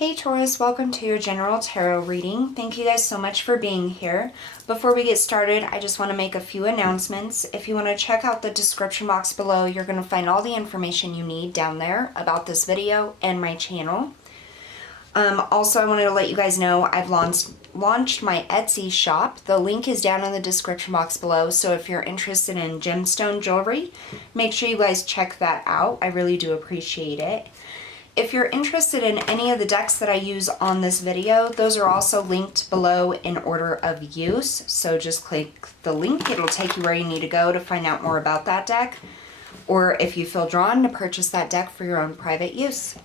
Hey Taurus, welcome to your general tarot reading. Thank you guys so much for being here. Before we get started, I just want to make a few announcements. If you want to check out the description box below, you're going to find all the information you need down there about this video and my channel. Also, I wanted to let you guys know I've launched my Etsy shop. The link is down in the description box below, so if you're interested in gemstone jewelry, make sure you guys check that out. I really do appreciate it. If you're interested in any of the decks that I use on this video, those are also linked below in order of use. So just click the link. It'll take you where you need to go to find out more about that deck. Or if you feel drawn to purchase that deck for your own private use. All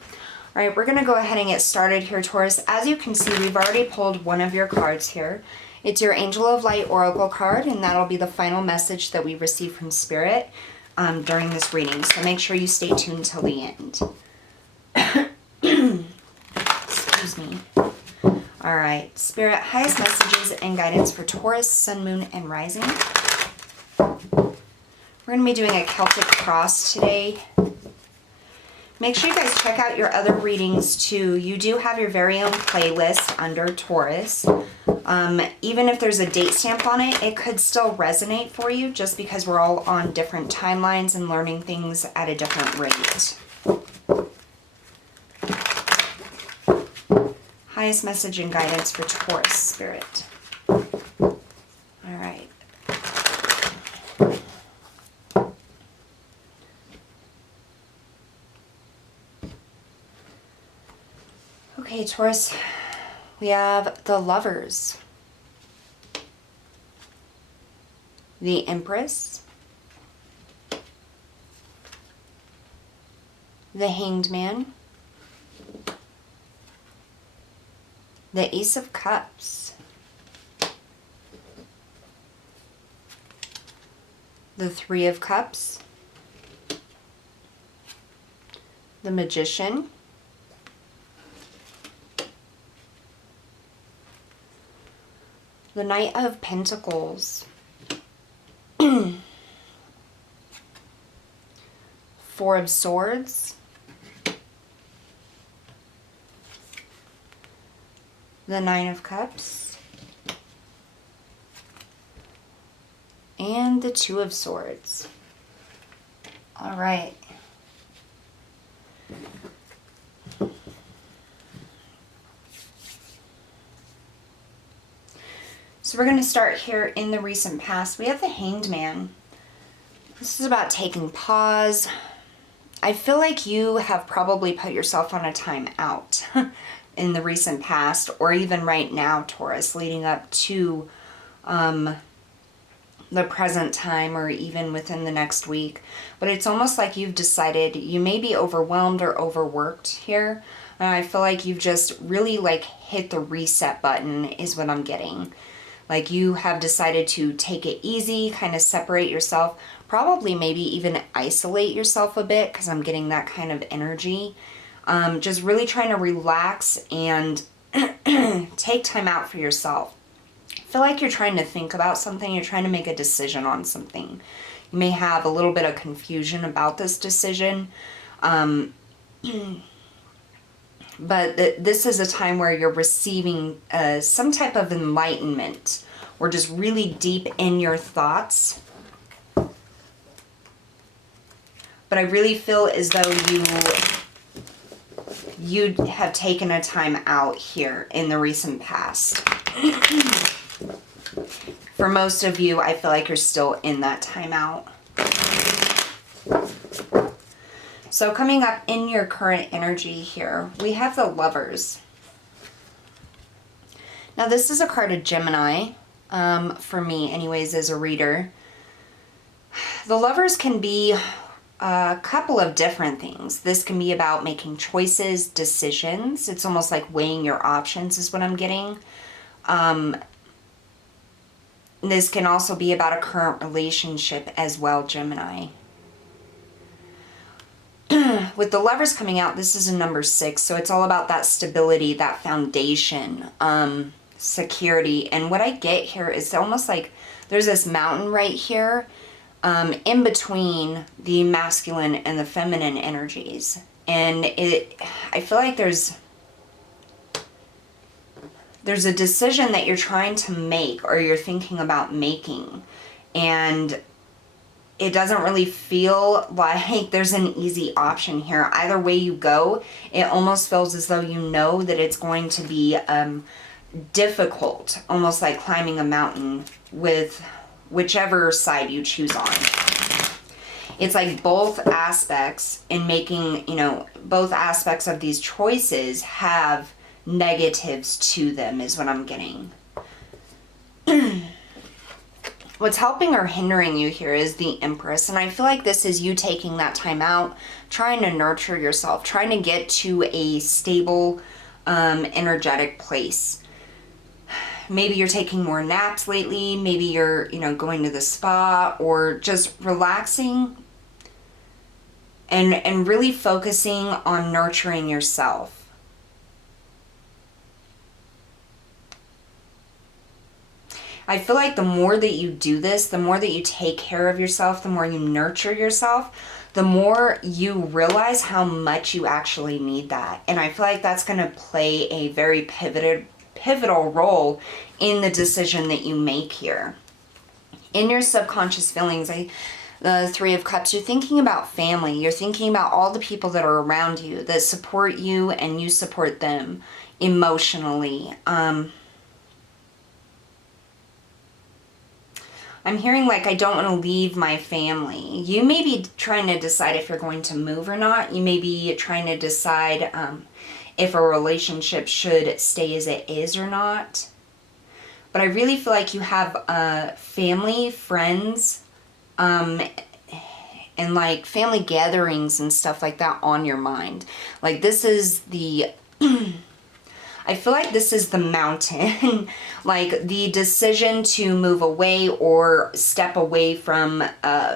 right, we're going to go ahead and get started here, Taurus. As you can see, we've already pulled one of your cards here. It's your Angel of Light Oracle card, and that'll be the final message that we receive from Spirit during this reading. So make sure you stay tuned till the end. Excuse me. All right, Spirit, highest messages and guidance for Taurus, Sun, Moon, and Rising. We're going to be doing a Celtic cross today. Make sure you guys check out your other readings too. You do have your very own playlist under Taurus. Even if there's a date stamp on it, it could still resonate for you just because we're all on different timelines and learning things at a different rate. Highest message and guidance for Taurus, Spirit. All right. Okay, Taurus, we have the Lovers, the Empress, the Hanged Man, the Ace of Cups, the Three of Cups, the Magician, the Knight of Pentacles, Four of Swords, the Nine of Cups, and the Two of Swords. All right. So we're going to start here in the recent past. We have the Hanged Man. This is about taking pause. I feel like you have probably put yourself on a time out in the recent past, or even right now, Taurus, leading up to the present time, or even within the next week. But it's almost like you've decided you may be overwhelmed or overworked here. And I feel like you've just really hit the reset button is what I'm getting. Like you have decided to take it easy, kind of separate yourself, probably maybe even isolate yourself a bit, because I'm getting that kind of energy. Just really trying to relax and take time out for yourself. I feel like you're trying to think about something. You're trying to make a decision on something. You may have a little bit of confusion about this decision. But this is a time where you're receiving some type of enlightenment or just really deep in your thoughts. But I really feel as though you have taken a time out here in the recent past. For most of you, I feel like you're still in that time out. So coming up in your current energy here, we have the Lovers. Now this is a card of Gemini, for me anyways as a reader. The Lovers can be a couple of different things. This can be about making choices, decisions. It's almost like weighing your options is what I'm getting. This can also be about a current relationship as well, Gemini. With the Lovers coming out, this is a number 6, so it's all about that stability, that foundation, security. And what I get here is almost like there's this mountain right here in between the masculine and the feminine energies. And I feel like there's there's a decision that you're trying to make or you're thinking about making, and it doesn't really feel like there's an easy option here. Either way you go, it almost feels as though you know that it's going to be difficult, almost like climbing a mountain with whichever side you choose on. It's like both aspects in making, you know, both aspects of these choices have negatives to them is what I'm getting. What's helping or hindering you here is the Empress. And I feel like this is you taking that time out, trying to nurture yourself, trying to get to a stable, energetic place. Maybe you're taking more naps lately. Maybe you're, you know, going to the spa or just relaxing and really focusing on nurturing yourself. I feel like the more that you do this, the more that you take care of yourself, the more you nurture yourself, the more you realize how much you actually need that. And I feel like that's going to play a very pivotal role in the decision that you make here. In your subconscious feelings, the Three of Cups, you're thinking about family. You're thinking about all the people that are around you that support you and you support them emotionally. I'm hearing like, I don't want to leave my family. You may be trying to decide if you're going to move or not. You may be trying to decide if a relationship should stay as it is or not. But I really feel like you have family, friends, and like family gatherings and stuff like that on your mind. Like this is the... I feel like this is the mountain, like the decision to move away or step away from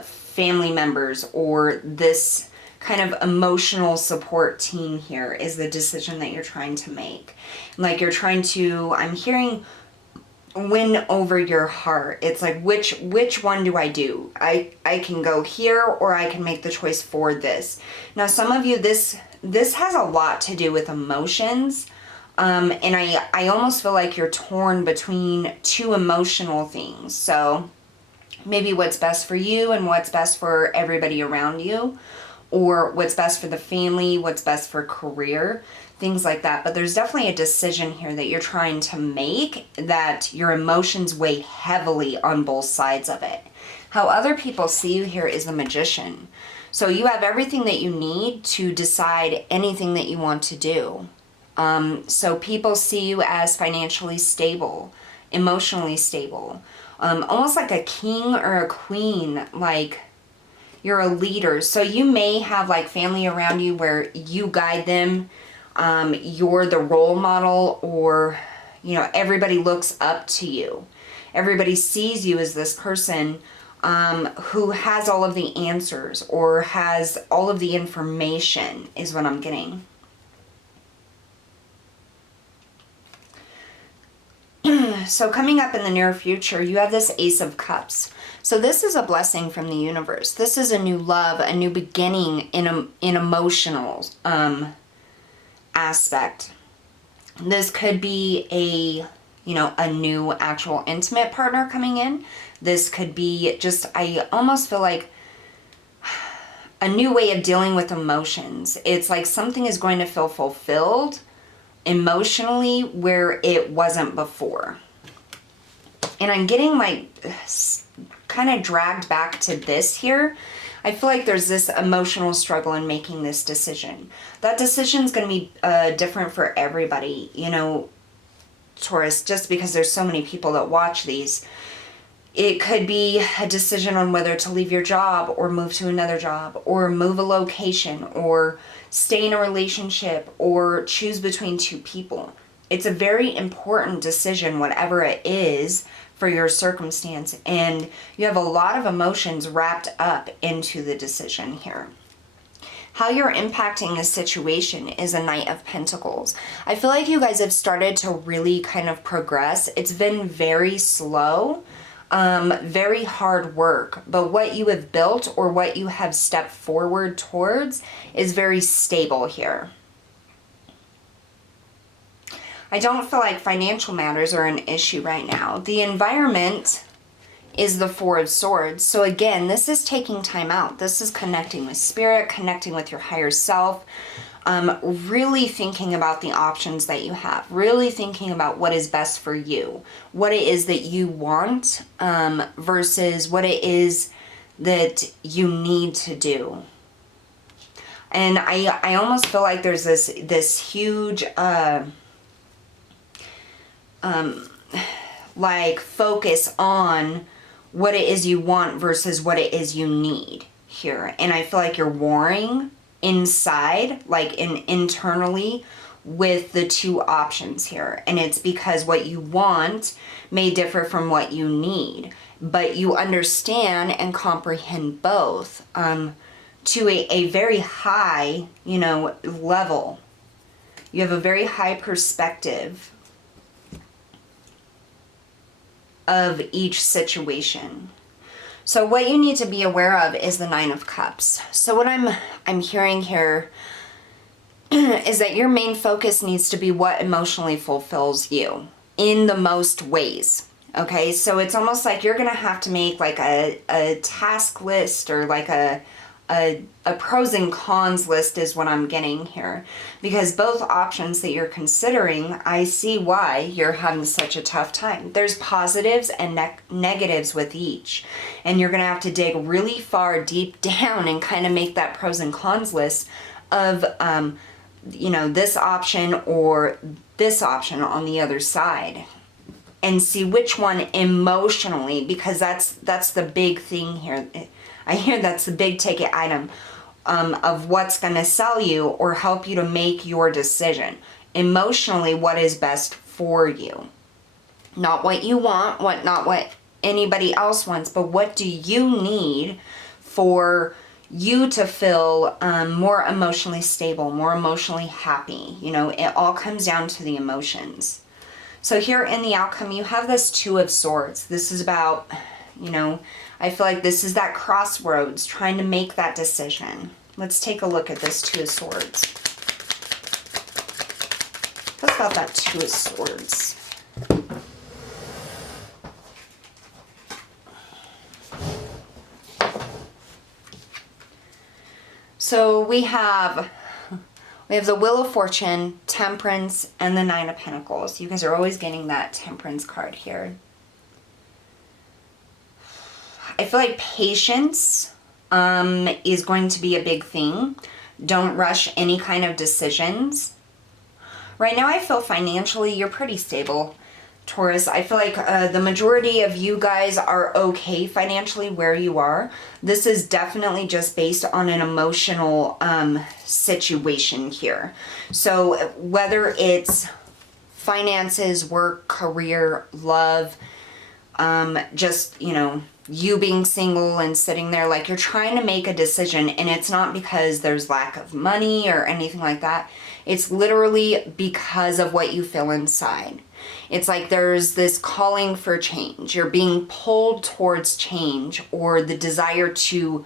family members or this kind of emotional support team here is the decision that you're trying to make. Like you're trying to, I'm hearing, win over your heart. It's like, which one do I do? I can go here or I can make the choice for this. Now, some of you, this has a lot to do with emotions. And I almost feel like you're torn between two emotional things. So maybe what's best for you and what's best for everybody around you, or what's best for the family, what's best for career, things like that. But there's definitely a decision here that you're trying to make that your emotions weigh heavily on both sides of it. How other people see you here is the Magician. So you have everything that you need to decide anything that you want to do. So people see you as financially stable, emotionally stable, almost like a king or a queen, like you're a leader. So you may have like family around you where you guide them, you're the role model, or, you know, everybody looks up to you. Everybody sees you as this person who has all of the answers or has all of the information is what I'm getting. So coming up in the near future, you have this Ace of Cups. So this is a blessing from the universe. This is a new love, a new beginning in emotional aspect. This could be a new actual intimate partner coming in. This could be just, I almost feel like a new way of dealing with emotions. It's like something is going to feel fulfilled emotionally where it wasn't before. And I'm getting like kind of dragged back to this here. I feel like there's this emotional struggle in making this decision. That decision is going to be different for everybody, you know, Taurus, just because there's so many people that watch these. It could be a decision on whether to leave your job or move to another job or move a location or stay in a relationship or choose between two people. It's a very important decision, whatever it is for your circumstance. And you have a lot of emotions wrapped up into the decision here. How you're impacting this situation is a Knight of Pentacles. I feel like you guys have started to really kind of progress. It's been very slow. Very hard work, but what you have built or what you have stepped forward towards is very stable here. I don't feel like financial matters are an issue right now. The environment is the Four of Swords. So again, this is taking time out. This is connecting with spirit, connecting with your higher self, really thinking about the options that you have, really thinking about what is best for you, what it is that you want versus what it is that you need to do. And I almost feel like there's this huge like focus on what it is you want versus what it is you need here. And I feel like you're warring inside, like internally, with the two options here. And it's because what you want may differ from what you need, but you understand and comprehend both to a very high, level. You have a very high perspective of each situation. So what you need to be aware of is the Nine of Cups. So what I'm hearing here is that your main focus needs to be what emotionally fulfills you in the most ways. Okay, so it's almost like you're gonna have to make like a task list, or like a pros and cons list is what I'm getting here. Because both options that you're considering, I see why you're having such a tough time. There's positives and negatives with each. And you're going to have to dig really far deep down and kind of make that pros and cons list of, this option or this option on the other side. And see which one emotionally, because that's the big thing here. I hear that's the big ticket item of what's going to sell you or help you to make your decision. Emotionally, what is best for you. Not what you want, not what anybody else wants, but what do you need for you to feel more emotionally stable, more emotionally happy. It all comes down to the emotions. So here in the outcome, you have this Two of Swords. This is about, I feel like this is that crossroads, trying to make that decision. Let's take a look at this Two of Swords. What's about that Two of Swords? So we have the Wheel of Fortune, Temperance, and the Nine of Pentacles. You guys are always getting that Temperance card here. I feel like patience is going to be a big thing. Don't rush any kind of decisions. Right now I feel financially you're pretty stable, Taurus. I feel like the majority of you guys are okay financially where you are. This is definitely just based on an emotional situation here. So whether it's finances, work, career, love, just, you being single and sitting there, like you're trying to make a decision, and it's not because there's lack of money or anything like that. It's literally because of what you feel inside. It's like there's this calling for change. You're being pulled towards change, or the desire to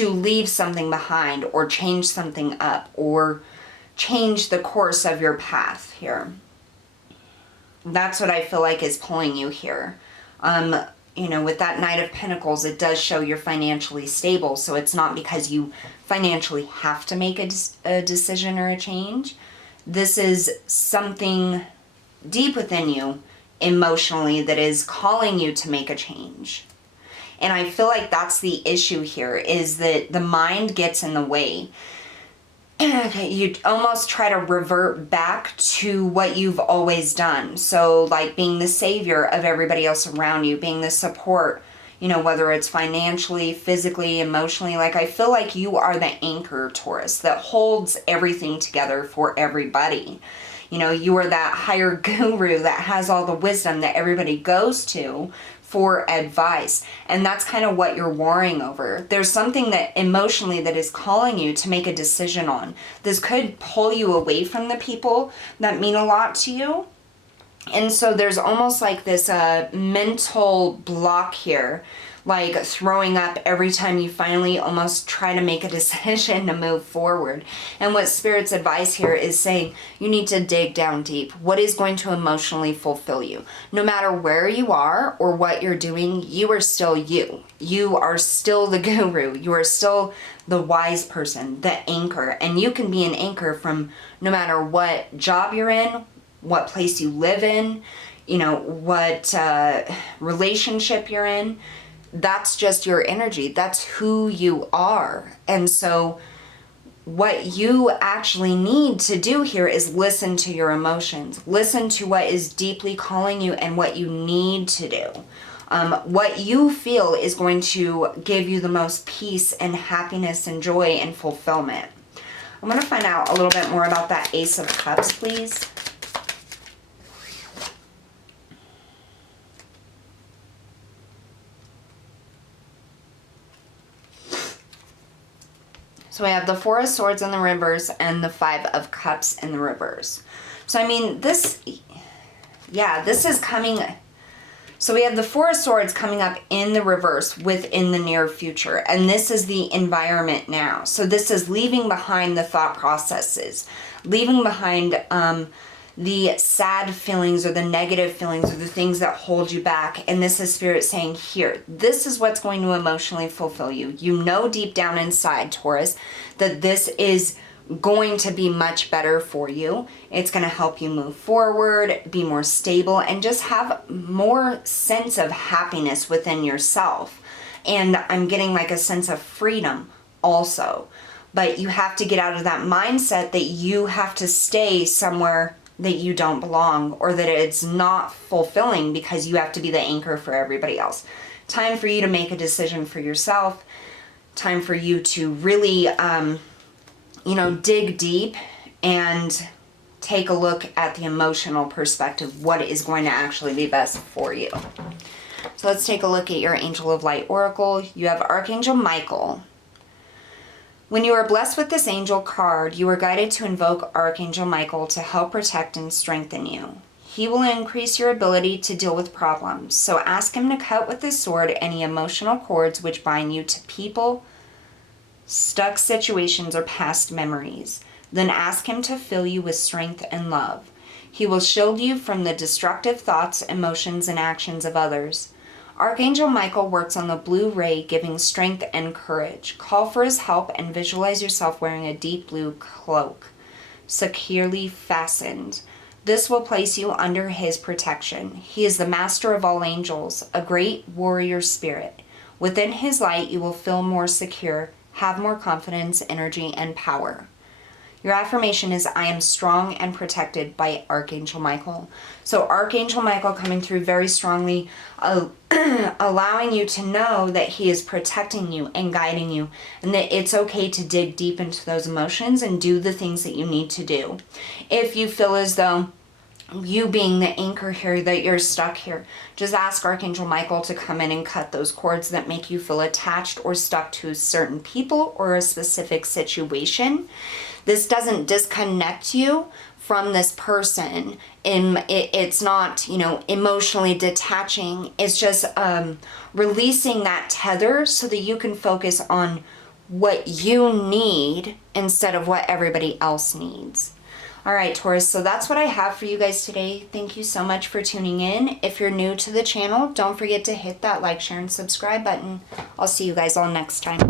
leave something behind, or change something up, or change the course of your path here. That's what I feel like is pulling you here. With that Knight of Pentacles, it does show you're financially stable. So it's not because you financially have to make a decision or a change. This is something deep within you emotionally that is calling you to make a change. And I feel like that's the issue here, is that the mind gets in the way. You almost try to revert back to what you've always done. So like being the savior of everybody else around you, being the support, whether it's financially, physically, emotionally. Like I feel like you are the anchor, Taurus, that holds everything together for everybody. You are that higher guru that has all the wisdom that everybody goes to for advice. And that's kind of what you're warring over. There's something that emotionally that is calling you to make a decision on. This could pull you away from the people that mean a lot to you. And so there's almost like this mental block here. like throwing up every time you finally almost try to make a decision to move forward. And what Spirit's advice here is saying you need to dig down deep. What is going to emotionally fulfill you? No matter where you are or what you're doing, you are still you. You are still the guru. You are still the wise person, the anchor. And you can be an anchor from no matter what job you're in, what place you live in, you know, what relationship you're in. That's just your energy. That's who you are. And so what you actually need to do here is listen to your emotions. Listen to what is deeply calling you and what you need to do. What you feel is going to give you the most peace and happiness and joy and fulfillment. I'm going to find out a little bit more about that Ace of Cups, please. So we have the Four of Swords in the reverse and the Five of Cups in the reverse. So I mean, this is coming. So we have the Four of Swords coming up in the reverse within the near future. And this is the environment now. So this is leaving behind the thought processes, leaving behind the sad feelings or the negative feelings or the things that hold you back. And this is Spirit saying, here, this is what's going to emotionally fulfill you. You know deep down inside, Taurus, that this is going to be much better for you. It's going to help you move forward, be more stable, and just have more sense of happiness within yourself. And I'm getting like a sense of freedom also. But you have to get out of that mindset that you have to stay somewhere that you don't belong, or that it's not fulfilling because you have to be the anchor for everybody else. Time for you to make a decision for yourself. Time for you to really, dig deep and take a look at the emotional perspective, what is going to actually be best for you. So let's take a look at your Angel of Light Oracle. You have Archangel Michael. When you are blessed with this angel card, you are guided to invoke Archangel Michael to help protect and strengthen you. He will increase your ability to deal with problems, so ask him to cut with his sword any emotional cords which bind you to people, stuck situations, or past memories. Then ask him to fill you with strength and love. He will shield you from the destructive thoughts, emotions, and actions of others. Archangel Michael works on the blue ray, giving strength and courage. Call for his help and visualize yourself wearing a deep blue cloak, securely fastened. This will place you under his protection. He is the master of all angels, a great warrior spirit. Within his light, you will feel more secure, have more confidence, energy, and power. Your affirmation is, I am strong and protected by Archangel Michael. So Archangel Michael coming through very strongly, allowing you to know that he is protecting you and guiding you, and that it's okay to dig deep into those emotions and do the things that you need to do. If you feel as though you being the anchor here, that you're stuck here, just ask Archangel Michael to come in and cut those cords that make you feel attached or stuck to certain people or a specific situation. This doesn't disconnect you from this person. It's not, emotionally detaching. It's just releasing that tether so that you can focus on what you need instead of what everybody else needs. All right, Taurus, so that's what I have for you guys today. Thank you so much for tuning in. If you're new to the channel, don't forget to hit that like, share, and subscribe button. I'll see you guys all next time.